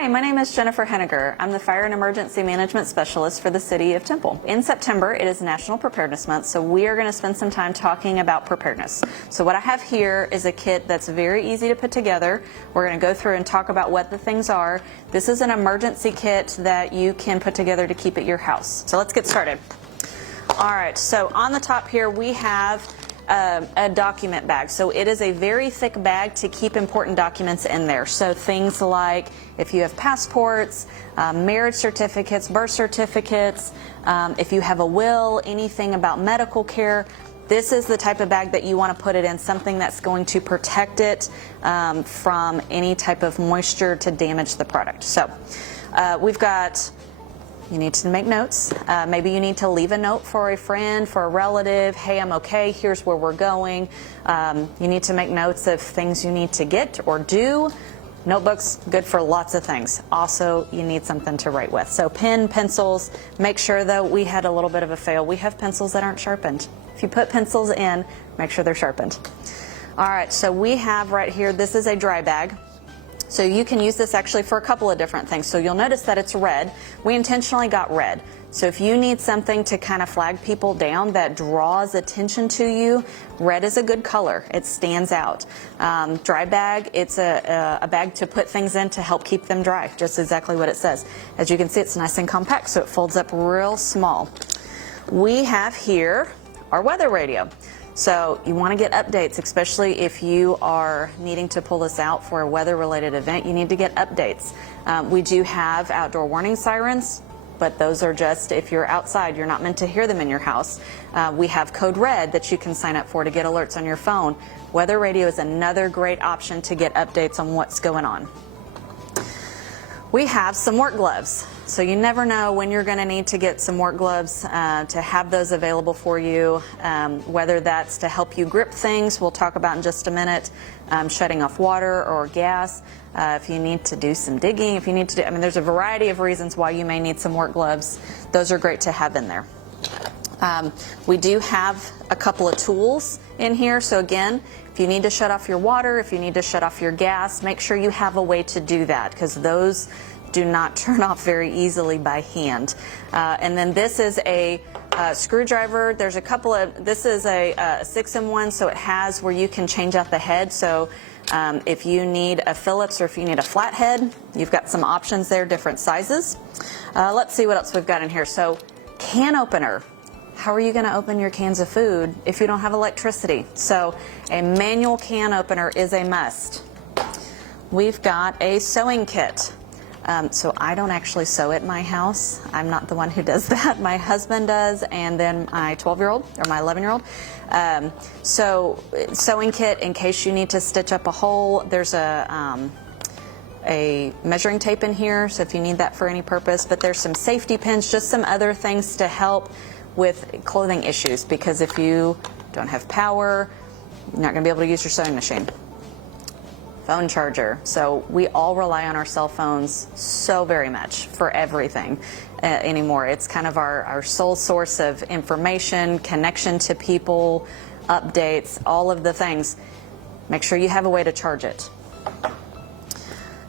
Hi, my name is Jennifer Henniger. I'm the Fire and Emergency Management Specialist for the City of Temple. In September, it is National Preparedness Month, so we are going to spend some time talking about preparedness. So what I have here is a kit that's very easy to put together. We're going to go through and talk about what the things are. This is an emergency kit that you can put together to keep at your house. So let's get started. All right, so on the top here we have a document bag. So it is a very thick bag to keep important documents in there. So things like if you have passports, marriage certificates, birth certificates, if you have a will, anything about medical care, this is the type of bag that you want to put it in, something that's going to protect it from any type of moisture to damage the product. So we've got, you need to make notes. Maybe you need to leave a note for a friend, for a relative. Hey, I'm okay. Here's where we're going. You need to make notes of things you need to get or do. Notebooks, good for lots of things. Also, you need something to write with. So pen, pencils. Make sure, though, we had a little bit of a fail. We have pencils that aren't sharpened. If you put pencils in, make sure they're sharpened. All right, so we have right here, this is a dry bag. So you can use this actually for a couple of different things. So you'll notice that it's red. We intentionally got red. So if you need something to kind of flag people down that draws attention to you, red is a good color. It stands out. Dry bag, it's a bag to put things in to help keep them dry, just exactly what it says. As you can see, it's nice and compact, so it folds up real small. We have here our weather radio. So you want to get updates, especially if you are needing to pull this out for a weather-related event. You need to get updates. We do have outdoor warning sirens, but those are just if you're outside. You're not meant to hear them in your house. We have Code Red that you can sign up for to get alerts on your phone. Weather radio is another great option to get updates on what's going on. We have some work gloves. So you never know when you're going to need to get some work gloves, to have those available for you, whether that's to help you grip things, we'll talk about in just a minute, shutting off water or gas, if you need to do some digging, if you need to do, I mean, there's a variety of reasons why you may need some work gloves. Those are great to have in there. We do have a couple of tools in here. So again, if you need to shut off your water, if you need to shut off your gas, make sure you have a way to do that, because those do not turn off very easily by hand. And then this is a screwdriver. There's a couple of, this is a 6-in-1, so it has where you can change out the head. So if you need a Phillips or if you need a flathead, you've got some options there, different sizes. Let's see what else we've got in here. So can opener. How are you going to open your cans of food if you don't have electricity? So a manual can opener is a must. We've got a sewing kit. So I don't actually sew at my house. I'm not the one who does that. My husband does, and then my 12-year-old or my 11-year-old. So sewing kit in case you need to stitch up a hole. There's a measuring tape in here, so if you need that for any purpose. But there's some safety pins, just some other things to help with clothing issues, because if you don't have power, you're not going to be able to use your sewing machine. Phone charger. So we all rely on our cell phones so very much for everything anymore. It's kind of our sole source of information, connection to people, updates, all of the things. Make sure you have a way to charge it.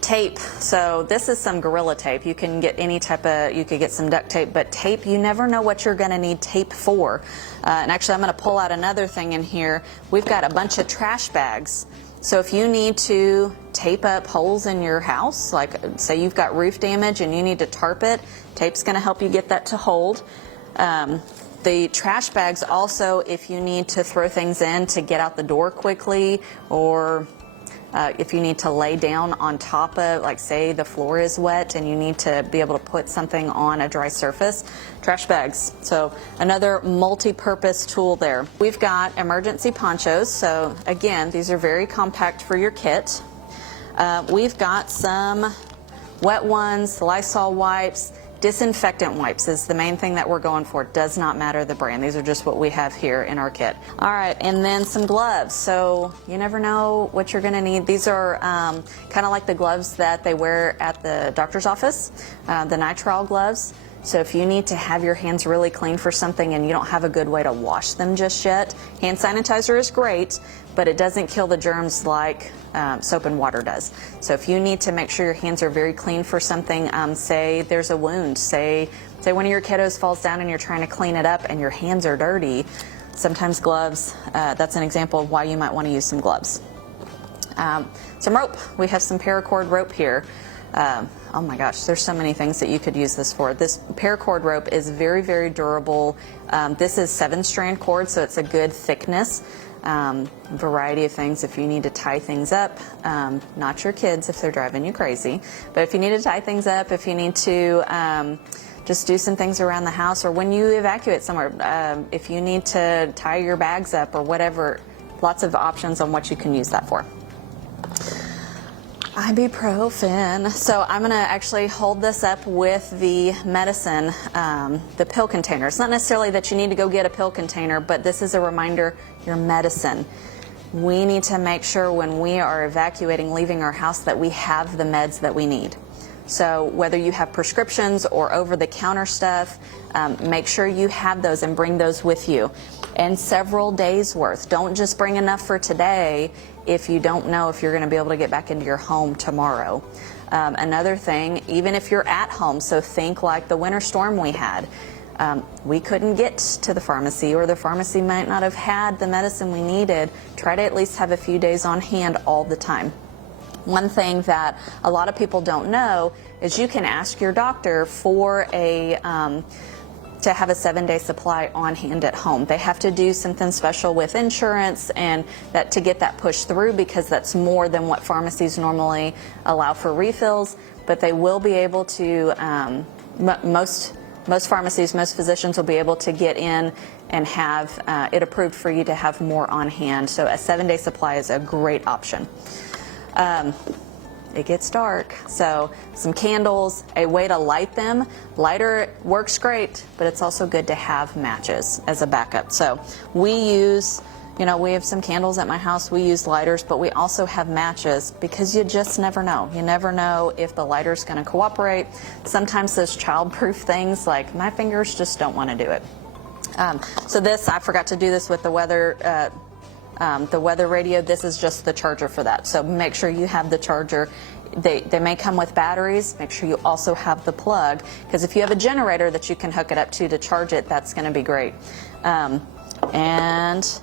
Tape. So this is some Gorilla Tape. You can get any type of, you could get some duct tape, but tape, you never know what you're going to need tape for. And actually I'm going to pull out another thing in here. We've got a bunch of trash bags. So if you need to tape up holes in your house, like say you've got roof damage and you need to tarp it, tape's going to help you get that to hold. The trash bags also, if you need to throw things in to get out the door quickly, or if you need to lay down on top of, like say the floor is wet and you need to be able to put something on a dry surface, trash bags. So another multi-purpose tool there. We've got emergency ponchos. So again, these are very compact for your kit. We've got some wet ones, Lysol wipes. Disinfectant wipes is the main thing that we're going for. Does not matter the brand. These are just what we have here in our kit. All right, and then some gloves. So you never know what you're going to need. These are kind of like the gloves that they wear at the doctor's office, the nitrile gloves. So if you need to have your hands really clean for something and you don't have a good way to wash them just yet, hand sanitizer is great, but it doesn't kill the germs like soap and water does. So if you need to make sure your hands are very clean for something, say there's a wound, say one of your kiddos falls down and you're trying to clean it up and your hands are dirty, sometimes gloves, that's an example of why you might want to use some gloves. Some rope. We have some paracord rope here. Oh my gosh, there's so many things that you could use this for. This paracord rope is very, very durable. This is 7-strand cord, so it's a good thickness. Variety of things if you need to tie things up, not your kids if they're driving you crazy, but if you need to tie things up, if you need to just do some things around the house, or when you evacuate somewhere, if you need to tie your bags up or whatever, lots of options on what you can use that for. Ibuprofen. So I'm going to actually hold this up with the medicine, the pill container. It's not necessarily that you need to go get a pill container, but this is a reminder, your medicine. We need to make sure when we are evacuating, leaving our house, that we have the meds that we need. So whether you have prescriptions or over-the-counter stuff, make sure you have those and bring those with you. And several days worth. Don't just bring enough for today if you don't know if you're going to be able to get back into your home tomorrow. Another thing, even if you're at home, so think like the winter storm we had. We couldn't get to the pharmacy, or the pharmacy might not have had the medicine we needed. Try to at least have a few days on hand all the time. One thing that a lot of people don't know is you can ask your doctor for to have a 7-day supply on hand at home. They have to do something special with insurance and that to get that pushed through, because that's more than what pharmacies normally allow for refills. But they will be able to, most pharmacies, most physicians will be able to get in and have it approved for you to have more on hand. So a 7-day supply is a great option. It gets dark, so some candles, a way to light them. Lighter works great, but it's also good to have matches as a backup. So we use, we have some candles at my house. We use lighters, but we also have matches, because you just never know. You never know if the lighter's going to cooperate. Sometimes those childproof things, like my fingers just don't want to do it. So this, I forgot to do this with the weather radio. This is just the charger for that. So make sure you have the charger. They may come with batteries. Make sure you also have the plug, because if you have a generator that you can hook it up to charge it, that's going to be great. And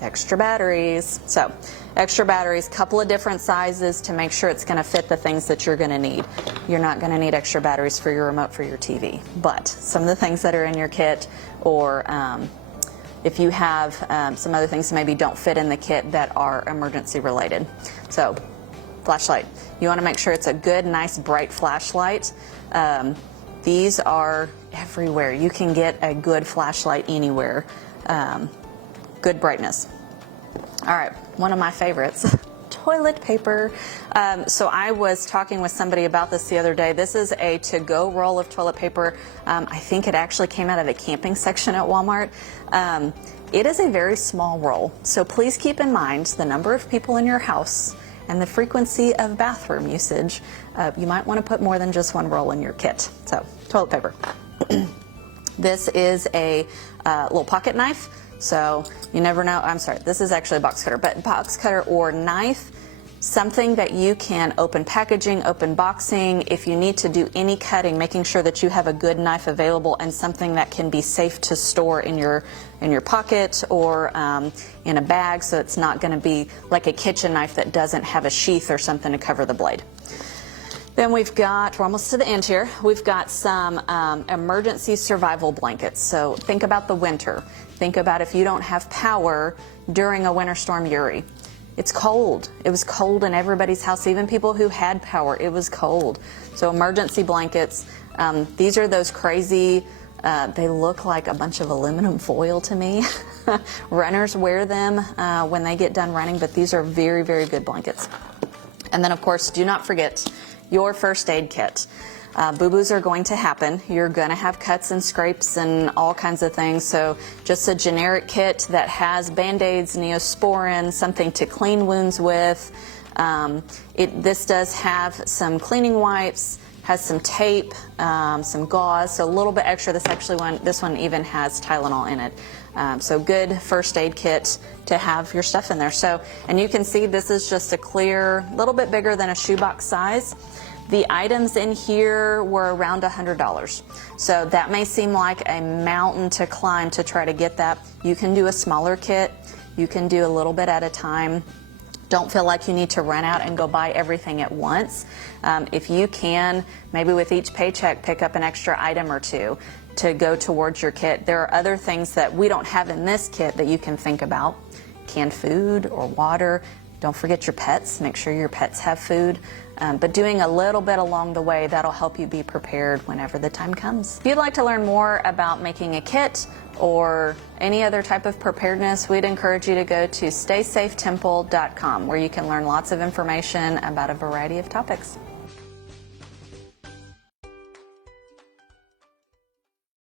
extra batteries. So extra batteries, couple of different sizes to make sure it's going to fit the things that you're going to need. You're not going to need extra batteries for your remote for your TV, but some of the things that are in your kit, or if you have some other things that maybe don't fit in the kit that are emergency related. So flashlight. You want to make sure it's a good, nice, bright flashlight. These are everywhere. You can get a good flashlight anywhere. Good brightness. All right, one of my favorites. Toilet paper. So I was talking with somebody about this the other day. This is a to-go roll of toilet paper. I think it actually came out of the camping section at Walmart. It is a very small roll, so please keep in mind the number of people in your house and the frequency of bathroom usage. You might want to put more than just one roll in your kit. So, toilet paper. This is a little pocket knife. So you never know. I'm sorry, this is actually a box cutter, but box cutter or knife, something that you can open packaging, open boxing. If you need to do any cutting, making sure that you have a good knife available and something that can be safe to store in your pocket or in a bag, so it's not going to be like a kitchen knife that doesn't have a sheath or something to cover the blade. Then we're almost to the end here. We've got some emergency survival blankets. So think about the winter. Think about if you don't have power during a winter storm Uri. It's cold. It was cold in everybody's house, even people who had power. It was cold. So emergency blankets, these are those crazy, they look like a bunch of aluminum foil to me. Runners wear them when they get done running, but these are very, very good blankets. And then, of course, do not forget your first aid kit. Boo-boos are going to happen. You're going to have cuts and scrapes and all kinds of things. So just a generic kit that has Band-Aids, Neosporin, something to clean wounds with. This does have some cleaning wipes, has some tape, some gauze, so a little bit extra. This one even has Tylenol in it. So good first aid kit to have your stuff in there. So, and you can see this is just a clear, little bit bigger than a shoebox size. The items in here were around $100. So that may seem like a mountain to climb to try to get that. You can do a smaller kit. You can do a little bit at a time. Don't feel like you need to run out and go buy everything at once. If you can, maybe with each paycheck, pick up an extra item or two to go towards your kit. There are other things that we don't have in this kit that you can think about. Canned food or water. Don't forget your pets. Make sure your pets have food. But doing a little bit along the way, that'll help you be prepared whenever the time comes. If you'd like to learn more about making a kit or any other type of preparedness, we'd encourage you to go to staysafetemple.com, where you can learn lots of information about a variety of topics.